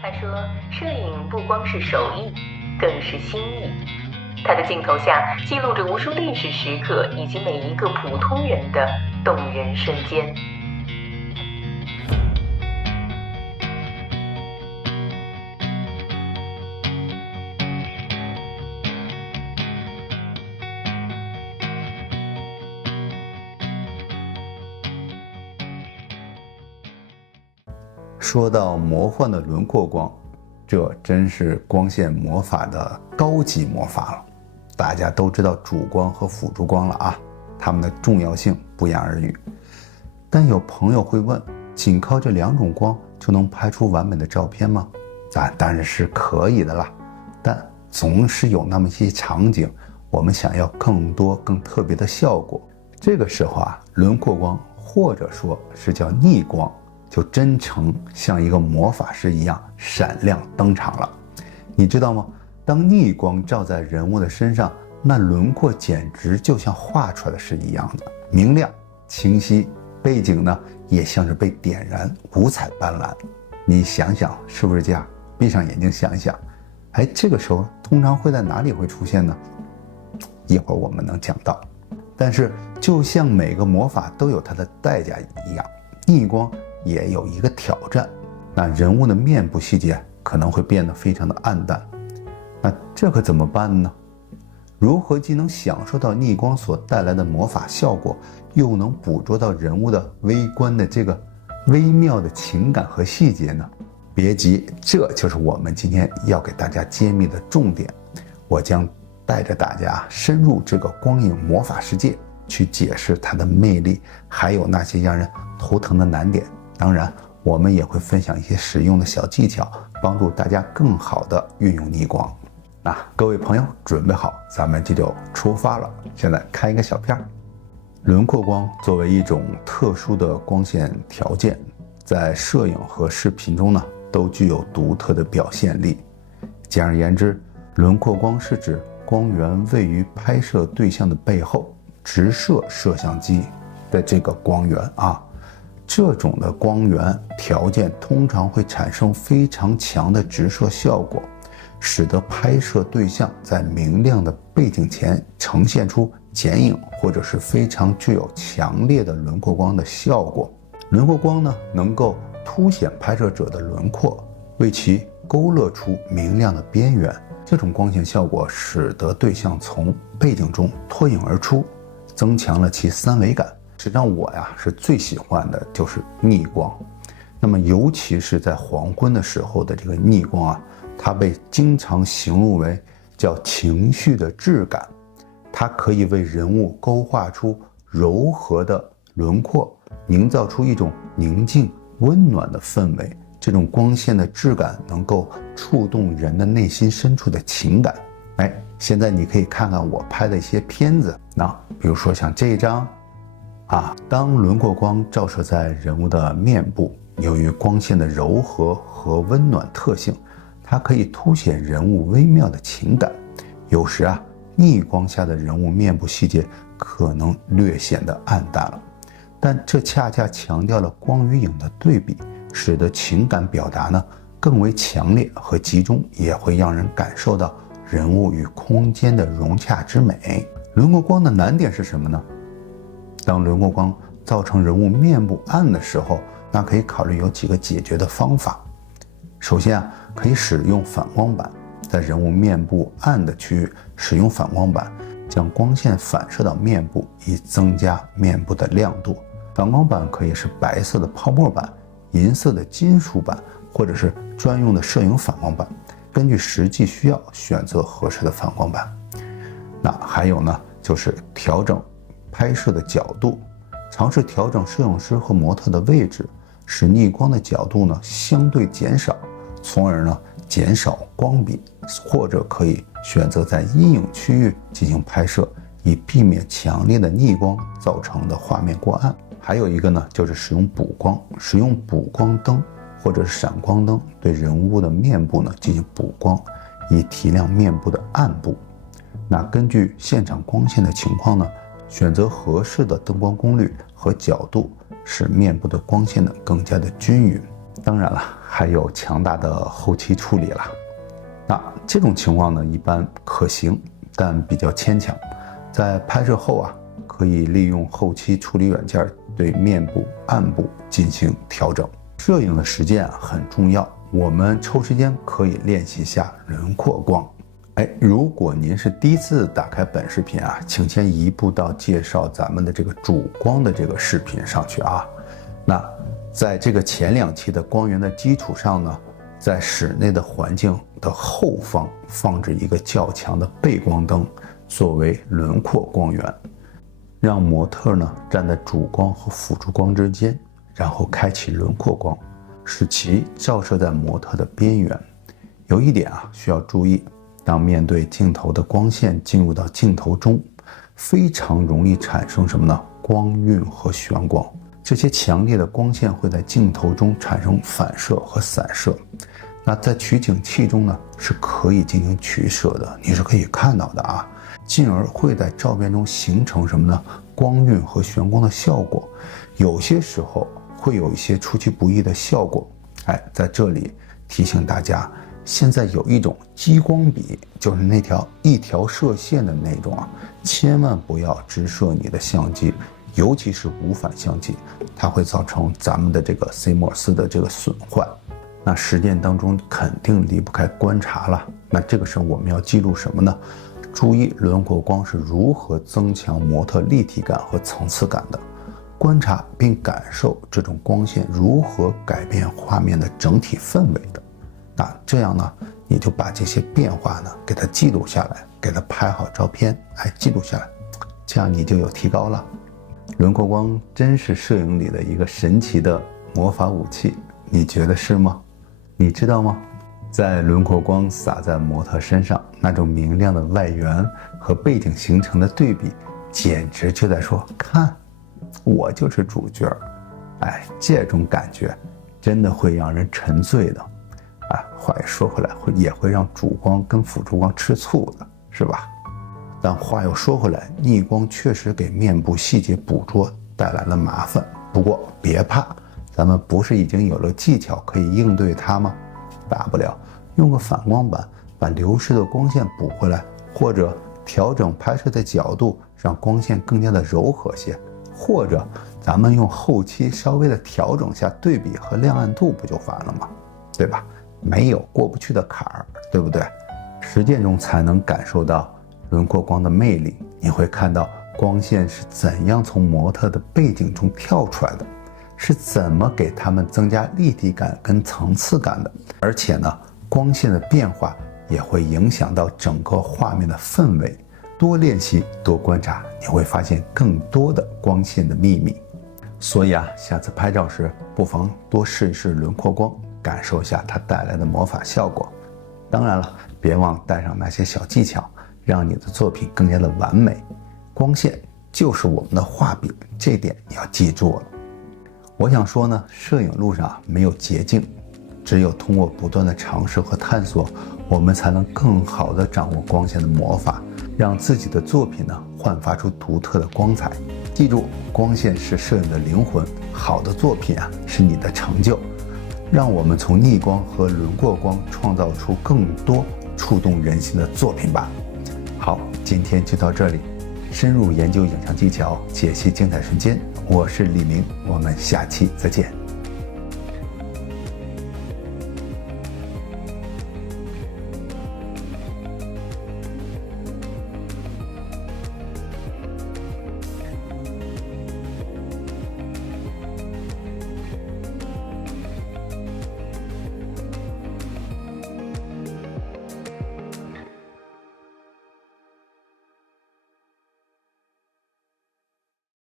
他说，摄影不光是手艺，更是心意。他的镜头下记录着无数历史时刻以及每一个普通人的动人瞬间。说到魔幻的轮廓光，这真是光线魔法的高级魔法了。大家都知道主光和辅助光了啊，它们的重要性不言而喻。但有朋友会问，仅靠这两种光就能拍出完美的照片吗？当然是可以的啦，但总是有那么一些场景，我们想要更多更特别的效果。这个时候啊，轮廓光或者说是叫逆光，就真诚像一个魔法师一样闪亮登场了。你知道吗？当逆光照在人物的身上，那轮廓简直就像画出来的是一样的明亮清晰，背景呢也像是被点燃，五彩斑斓。你想想是不是这样？闭上眼睛想一想，这个时候通常会在哪里会出现呢？一会儿我们能讲到。但是就像每个魔法都有它的代价一样，逆光也有一个挑战，那人物的面部细节可能会变得非常的暗淡。那这可怎么办呢？如何既能享受到逆光所带来的魔法效果，又能捕捉到人物的微观的这个微妙的情感和细节呢？别急，这就是我们今天要给大家揭秘的重点。我将带着大家深入这个光影魔法世界，去解释它的魅力，还有那些让人头疼的难点。当然我们也会分享一些实用的小技巧，帮助大家更好的运用逆光。各位朋友准备好，咱们这就出发了。现在看一个小片。轮廓光作为一种特殊的光线条件，在摄影和视频中呢都具有独特的表现力。简而言之，轮廓光是指光源位于拍摄对象的背后，直射摄像机的这个光源啊。这种的光源条件通常会产生非常强的直射效果，使得拍摄对象在明亮的背景前呈现出剪影或者是非常具有强烈的轮廓光的效果。轮廓光呢，能够凸显拍摄者的轮廓，为其勾勒出明亮的边缘。这种光线效果使得对象从背景中脱颖而出，增强了其三维感。实际上我是最喜欢的就是逆光。那么尤其是在黄昏的时候的这个逆光它被经常形容为叫情绪的质感，它可以为人物勾画出柔和的轮廓，营造出一种宁静温暖的氛围。这种光线的质感能够触动人的内心深处的情感。现在你可以看看我拍的一些片子，比如说像这一张当轮廓光照射在人物的面部，由于光线的柔和和温暖特性，它可以凸显人物微妙的情感。有时逆光下的人物面部细节可能略显得暗淡了，但这恰恰强调了光与影的对比，使得情感表达呢更为强烈和集中，也会让人感受到人物与空间的融洽之美。轮廓光的难点是什么呢？当轮廓光造成人物面部暗的时候，那可以考虑有几个解决的方法。首先可以使用反光板，在人物面部暗的区域使用反光板，将光线反射到面部，以增加面部的亮度。反光板可以是白色的泡沫板、银色的金属板，或者是专用的摄影反光板，根据实际需要选择合适的反光板。那还有呢，就是调整拍摄的角度，尝试调整摄影师和模特的位置，使逆光的角度呢相对减少，从而呢减少光比，或者可以选择在阴影区域进行拍摄，以避免强烈的逆光造成的画面过暗。还有一个呢，就是使用补光，使用补光灯或者是闪光灯对人物的面部呢进行补光，以提亮面部的暗部。那根据现场光线的情况呢，选择合适的灯光功率和角度，使面部的光线呢更加的均匀。当然了，还有强大的后期处理了。那这种情况呢，一般可行，但比较牵强。在拍摄后啊，可以利用后期处理软件对面部、暗部进行调整。摄影的实践啊很重要，我们抽时间可以练习一下轮廓光。如果您是第一次打开本视频啊，请先移步到介绍咱们的这个主光的这个视频上去啊。那在这个前2期的光源的基础上呢，在室内的环境的后方放置一个较强的背光灯，作为轮廓光源，让模特呢站在主光和辅助光之间，然后开启轮廓光，使其照射在模特的边缘。有一点啊需要注意，当面对镜头的光线进入到镜头中，非常容易产生什么呢？光晕和眩光。这些强烈的光线会在镜头中产生反射和散射。那在取景器中呢，是可以进行取舍的，你是可以看到的啊，进而会在照片中形成什么呢？光晕和眩光的效果。有些时候会有一些出其不意的效果。在这里提醒大家，现在有一种激光笔，就是那条一条射线的那种啊，千万不要直射你的相机，尤其是无反相机，它会造成咱们的这个 CMOS 的这个损坏。那实践当中肯定离不开观察了。那这个时候我们要记录什么呢？注意轮廓光是如何增强模特立体感和层次感的，观察并感受这种光线如何改变画面的整体氛围的。那这样呢，你就把这些变化呢给它记录下来，给它拍好照片，记录下来，这样你就有提高了。轮廓光真是摄影里的一个神奇的魔法武器，你觉得是吗？你知道吗？在轮廓光洒在模特身上，那种明亮的外缘和背景形成的对比，简直就在说，看，我就是主角。这种感觉真的会让人沉醉的。话也说回来，也会让主光跟辅助光吃醋的，是吧？但话又说回来，逆光确实给面部细节捕捉带来了麻烦。不过别怕，咱们不是已经有了技巧可以应对它吗？大不了用个反光板把流失的光线补回来，或者调整拍摄的角度，让光线更加的柔和些，或者咱们用后期稍微的调整下对比和亮暗度，不就完了吗？对吧？没有过不去的坎儿，对不对？实践中才能感受到轮廓光的魅力，你会看到光线是怎样从模特的背景中跳出来的，是怎么给他们增加立体感跟层次感的。而且呢，光线的变化也会影响到整个画面的氛围。多练习，多观察，你会发现更多的光线的秘密。所以啊，下次拍照时不妨多试一试轮廓光，感受一下它带来的魔法效果。当然了，别忘带上那些小技巧，让你的作品更加的完美。光线就是我们的画笔，这点你要记住了。我想说呢，摄影路上没有捷径，只有通过不断的尝试和探索，我们才能更好的掌握光线的魔法，让自己的作品呢焕发出独特的光彩。记住，光线是摄影的灵魂，好的作品啊是你的成就。让我们从逆光和轮廓光创造出更多触动人心的作品吧。好，今天就到这里。深入研究影像技巧，解析精彩瞬间。我是李明，我们下期再见。